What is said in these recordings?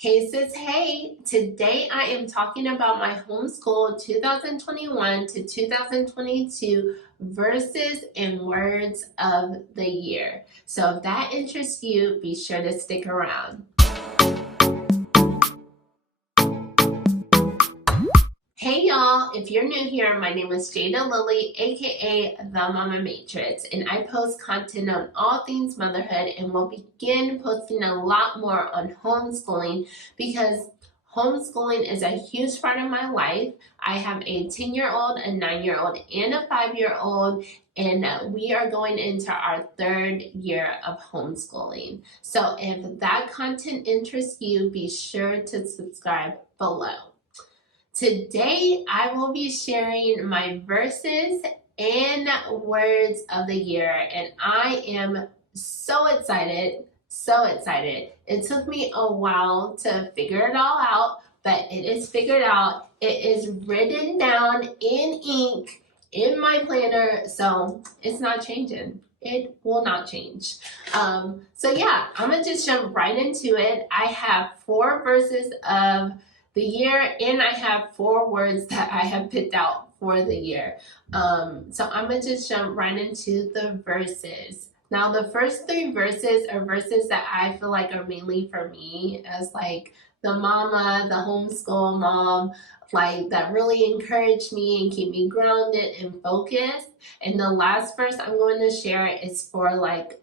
Hey sis, hey! Today I am talking about my homeschool 2021 to 2022 verses and words of the year. So if that interests you, be sure to stick around. Hey y'all, if you're new here, my name is Jada Lily, aka The Mama Matrix, and I post content on all things motherhood and will begin posting a lot more on homeschooling because homeschooling is a huge part of my life. I have a 10-year-old, a 9-year-old, and a 5-year-old, and we are going into our 3rd year of homeschooling. So if that content interests you, be sure to subscribe below. Today, I will be sharing my verses and words of the year, and I am so excited, so excited. It took me a while to figure it all out, but it is figured out. It is written down in ink in my planner, so it's not changing. It will not change. So yeah, I'm gonna just jump right into it. I have 4 verses of the year, and I have 4 words that I have picked out for the year. So I'm gonna just jump right into the verses. Now, the first 3 verses are verses that I feel like are mainly for me as like the mama, the homeschool mom, like that really encourage me and keep me grounded and focused. And the last verse I'm going to share is for like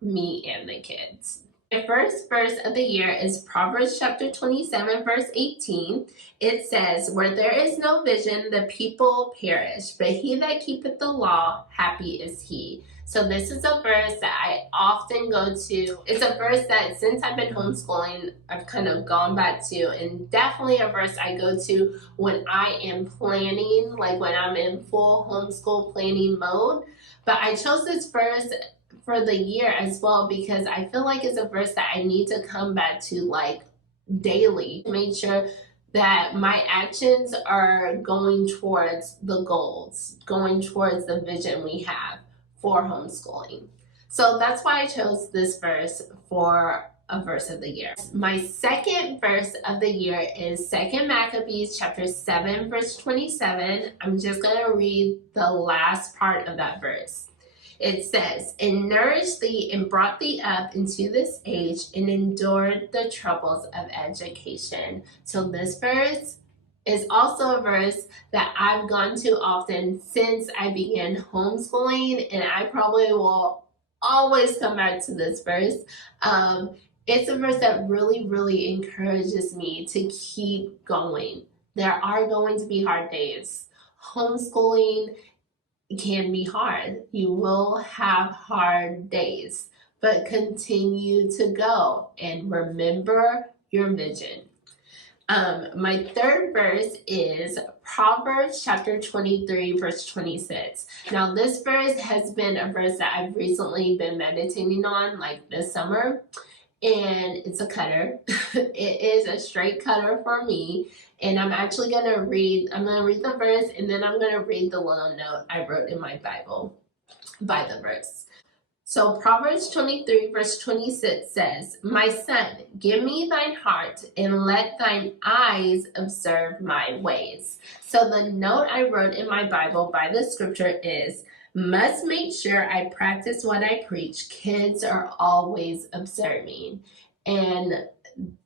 me and the kids. The first verse of the year is Proverbs Chapter 27, verse 18. It says, "Where there is no vision, the people perish, but he that keepeth the law, happy is he." So this is a verse that I often go to. It's a verse that since I've been homeschooling, I've kind of gone back to, and definitely a verse I go to when I am planning, like when I'm in full homeschool planning mode. But I chose this verse for the year as well because I feel like it's a verse that I need to come back to like daily to make sure that my actions are going towards the goals, going towards the vision we have for homeschooling. So that's why I chose this verse for a verse of the year. My second verse of the year is 2 Maccabees chapter 7, verse 27. I'm just going to read the last part of that verse. It says, "And nourished thee and brought thee up into this age and endured the troubles of education." So this verse is also a verse that I've gone to often since I began homeschooling, and I probably will always come back to this verse. It's a verse that really encourages me to keep going. There are going to be hard days. Homeschooling can be hard. You will have hard days, but continue to go and remember your vision. My third verse is Proverbs Chapter 23, verse 26. Now, this verse has been a verse that I've recently been meditating on, like this summer, and it's a cutter. It is a straight cutter for me. And I'm actually going to read the verse, and then I'm going to read the little note I wrote in my Bible by the verse. So Proverbs 23, verse 26 says, "My son, give me thine heart, and let thine eyes observe my ways." So the note I wrote in my Bible by the scripture is, "Must make sure I practice what I preach. Kids are always observing." And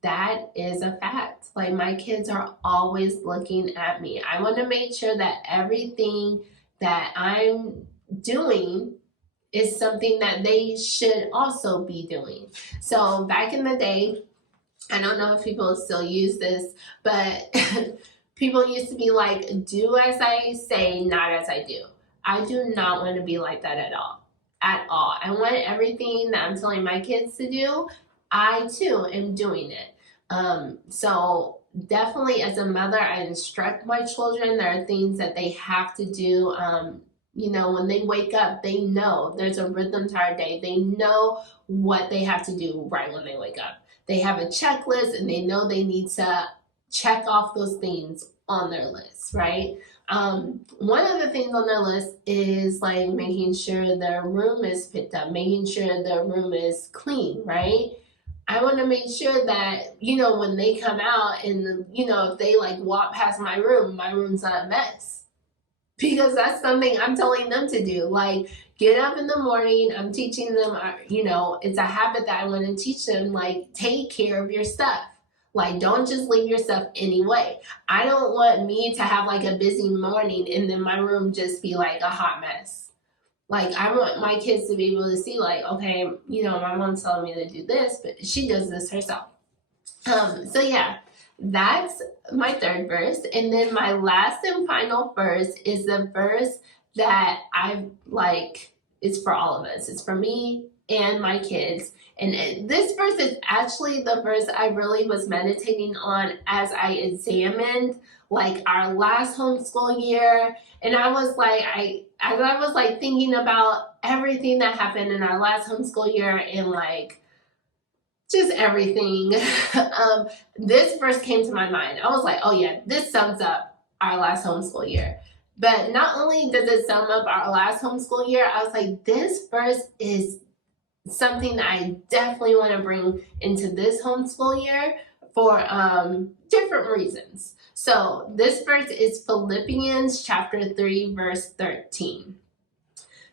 that is a fact. Like, my kids are always looking at me. I want to make sure that everything that I'm doing is something that they should also be doing. So back in the day, I don't know if people still use this, but people used to be like, "Do as I say, not as I do." I do not want to be like that at all. At all. I want everything that I'm telling my kids to do, I too am doing it. So definitely as a mother, I instruct my children. There are things that they have to do. When they wake up, they know there's a rhythm to our day. They know what they have to do right when they wake up. They have a checklist and they know they need to check off those things on their list, right? One of the things on their list is like making sure their room is picked up, making sure their room is clean, right? I want to make sure that, when they come out and, if they like walk past my room's not a mess. Because that's something I'm telling them to do. Like, get up in the morning. I'm teaching them, it's a habit that I want to teach them, like, take care of your stuff. Like, don't just leave your stuff anyway. I don't want me to have like a busy morning and then my room just be like a hot mess. Like, I want my kids to be able to see, like, okay, my mom's telling me to do this, but she does this herself. So yeah, that's my third verse. And then my last and final verse is the verse that I like, it's for all of us. It's for me and my kids. And this verse is actually the verse I really was meditating on as I examined like our last homeschool year. And I was like, as I was like thinking about everything that happened in our last homeschool year and like just everything, this verse came to my mind. I was like, oh yeah, this sums up our last homeschool year. But not only does it sum up our last homeschool year, I was like, this verse is something that I definitely want to bring into this homeschool year for different reasons. So this verse is Philippians chapter 3, verse 13.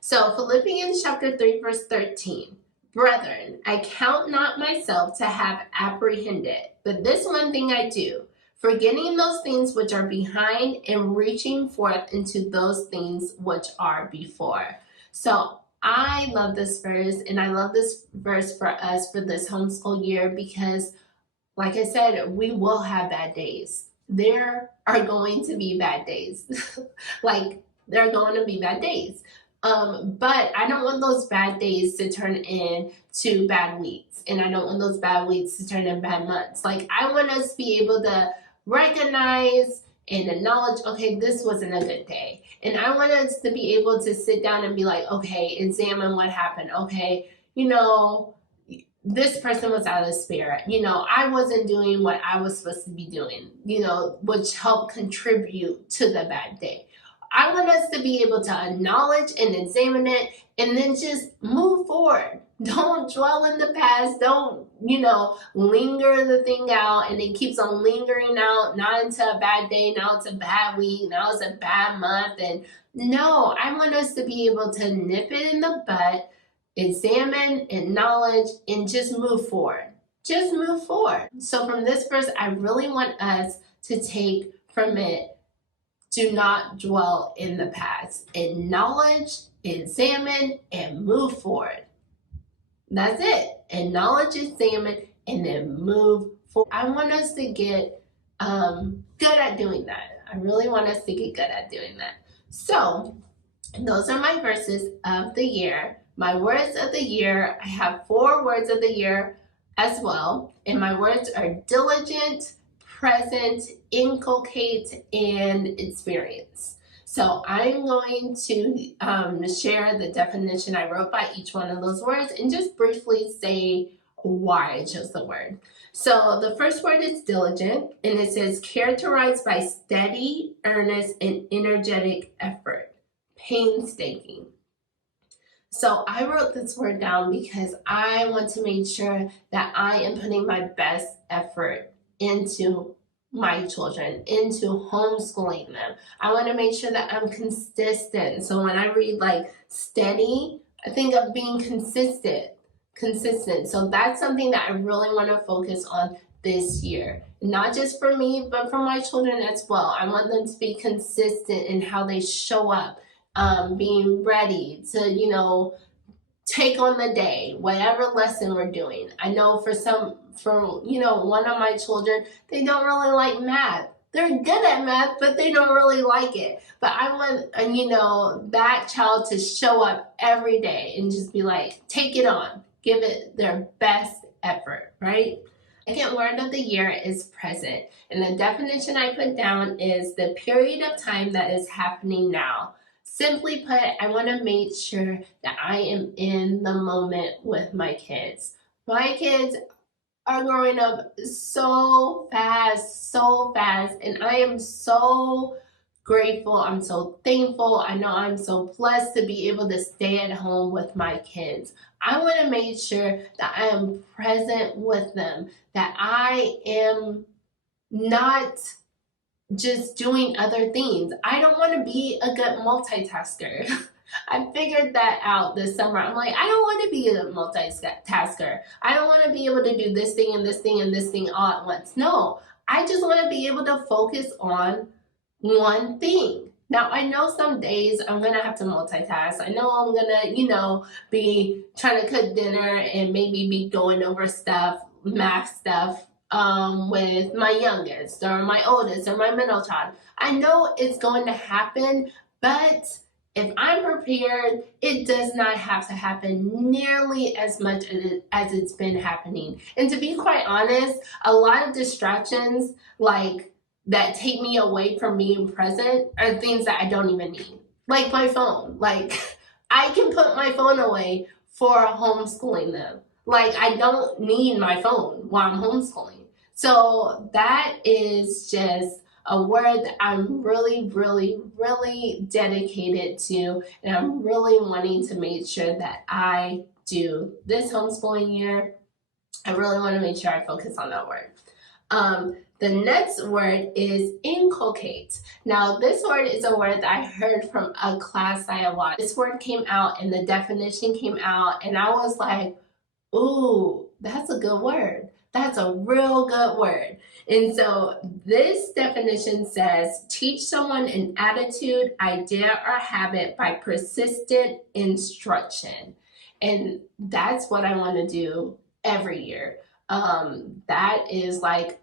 So Philippians chapter 3, verse 13. Brethren, I count not myself to have apprehended, but this one thing I do, forgetting those things which are behind and reaching forth into those things which are before. So I love this verse, and I love this verse for us for this homeschool year because, like I said, we will have bad days. There are going to be bad days. Like, there are going to be bad days. But I don't want those bad days to turn into bad weeks, and I don't want those bad weeks to turn into bad months. Like, I want us to be able to recognize and acknowledge, okay, this wasn't a good day. And I want us to be able to sit down and be like, okay, examine what happened. Okay, this person was out of spirit. I wasn't doing what I was supposed to be doing, which helped contribute to the bad day. I want us to be able to acknowledge and examine it and then just move forward. Don't dwell in the past. Don't, linger the thing out and it keeps on lingering out, not into a bad day, now it's a bad week, now it's a bad month. And no, I want us to be able to nip it in the bud, examine, acknowledge, and just move forward. Just move forward. So from this verse, I really want us to take from it, do not dwell in the past. Acknowledge, examine, and move forward. That's it. Acknowledge, examine, and then move forward. I want us to get good at doing that. I really want us to get good at doing that. So those are my verses of the year. My words of the year, I have 4 words of the year as well. And my words are diligent, present, inculcate, and experience. So I'm going to share the definition I wrote by each one of those words and just briefly say why I chose the word. So the first word is diligent, and it says characterized by steady, earnest, and energetic effort, painstaking. So I wrote this word down because I want to make sure that I am putting my best effort into my children, into homeschooling them. I want to make sure that I'm consistent. So when I read like steady, I think of being consistent. So that's something that I really want to focus on this year. Not just for me, but for my children as well. I want them to be consistent in how they show up, being ready to, take on the day, whatever lesson we're doing. I know for one of my children, they don't really like math. They're good at math, but they don't really like it. But I want, that child to show up every day and just be like, take it on, give it their best effort, right? Second word of the year is present. And the definition I put down is the period of time that is happening now. Simply put, I want to make sure that I am in the moment with my kids. My kids are growing up so fast, and I am so grateful. I'm so thankful. I know I'm so blessed to be able to stay at home with my kids. I want to make sure that I am present with them, that I am not just doing other things. I don't want to be a good multitasker. I figured that out this summer. I'm like, I don't want to be a multitasker. I don't want to be able to do this thing and this thing and this thing all at once. No, I just want to be able to focus on one thing. Now, I know some days I'm going to have to multitask. I know I'm going to, be trying to cook dinner and maybe be going over stuff, math stuff, with my youngest or my oldest or my middle child. I know it's going to happen, but if I'm prepared, it does not have to happen nearly as much as it's been happening. And to be quite honest, a lot of distractions like that take me away from being present are things that I don't even need. Like my phone. Like I can put my phone away for homeschooling them. Like I don't need my phone while I'm homeschooling. So that is just a word that I'm really, really, really dedicated to, and I'm really wanting to make sure that I do this homeschooling year. I really want to make sure I focus on that word. The next word is inculcate. Now, this word is a word that I heard from a class I watched. This word came out and the definition came out, and I was like, ooh, that's a good word. That's a real good word. And so this definition says, teach someone an attitude, idea, or habit by persistent instruction. And that's what I want to do every year. That is like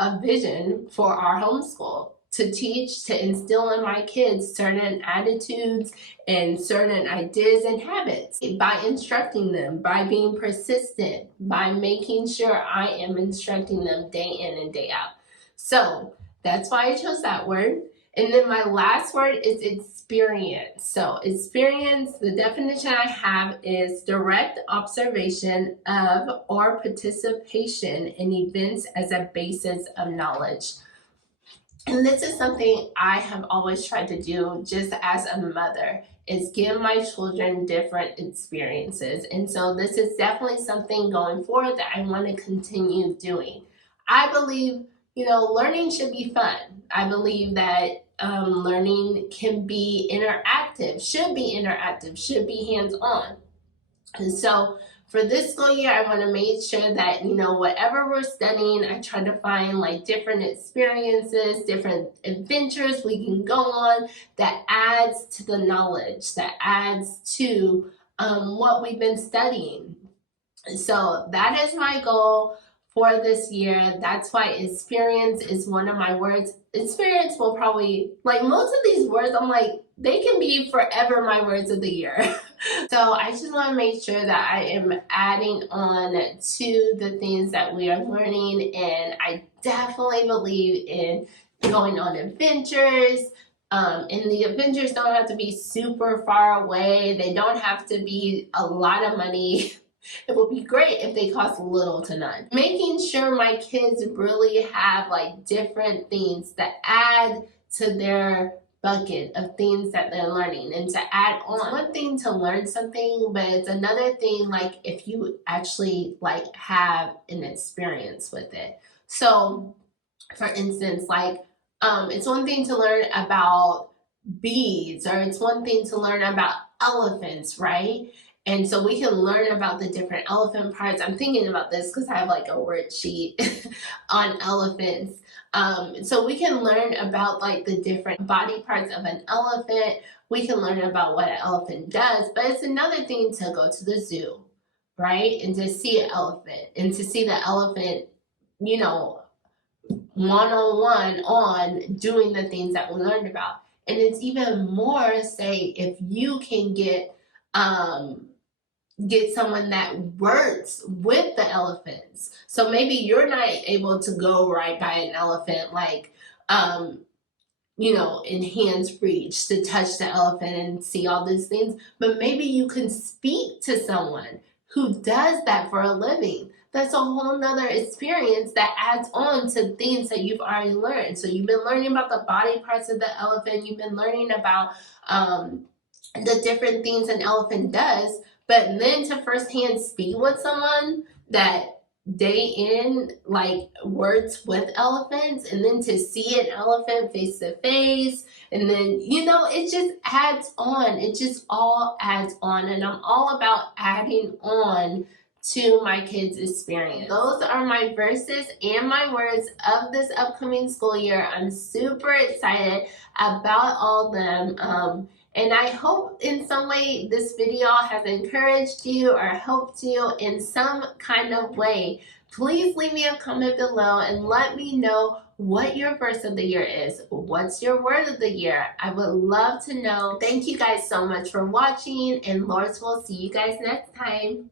a vision for our homeschool, to teach, to instill in my kids certain attitudes and certain ideas and habits by instructing them, by being persistent, by making sure I am instructing them day in and day out. So that's why I chose that word. And then my last word is experience. So experience, the definition I have is direct observation of or participation in events as a basis of knowledge. And this is something I have always tried to do just as a mother, is give my children different experiences. And so this is definitely something going forward that I want to continue doing. I believe, learning should be fun. I believe that learning can be interactive, should be hands-on. And so for this school year, I want to make sure that, whatever we're studying, I try to find like different experiences, different adventures we can go on that adds to the knowledge, that adds to what we've been studying. So that is my goal for this year. That's why experience is one of my words. Experience will probably, like most of these words, I'm like, they can be forever my words of the year. So I just want to make sure that I am adding on to the things that we are learning, and I definitely believe in going on adventures. And the adventures don't have to be super far away. They don't have to be a lot of money. It would be great if they cost little to none. Making sure my kids really have like different things that add to their bucket of things that they're learning and to add on. It's one thing to learn something, but it's another thing like if you actually like have an experience with it. So for instance, like it's one thing to learn about bees, or it's one thing to learn about elephants, right? And so we can learn about the different elephant parts. I'm thinking about this because I have like a worksheet on elephants. So we can learn about like the different body parts of an elephant. We can learn about what an elephant does, but it's another thing to go to the zoo, right? And to see an elephant and to see the elephant, one-on-one on doing the things that we learned about. And it's even more, say, if you can get someone that works with the elephants. So maybe you're not able to go right by an elephant, like, in hand's reach to touch the elephant and see all these things, but maybe you can speak to someone who does that for a living. that's a whole nother experience that adds on to things that you've already learned. So you've been learning about the body parts of the elephant, you've been learning about the different things an elephant does, but then to firsthand speak with someone that day in like works with elephants, and then to see an elephant face to face, and then it just adds on. It just all adds on, and I'm all about adding on to my kids' experience. Those are my verses and my words of this upcoming school year. I'm super excited about all of them. And I hope in some way this video has encouraged you or helped you in some kind of way. Please leave me a comment below and let me know what your verse of the year is. What's your word of the year? I would love to know. Thank you guys so much for watching, and Lord will see you guys next time.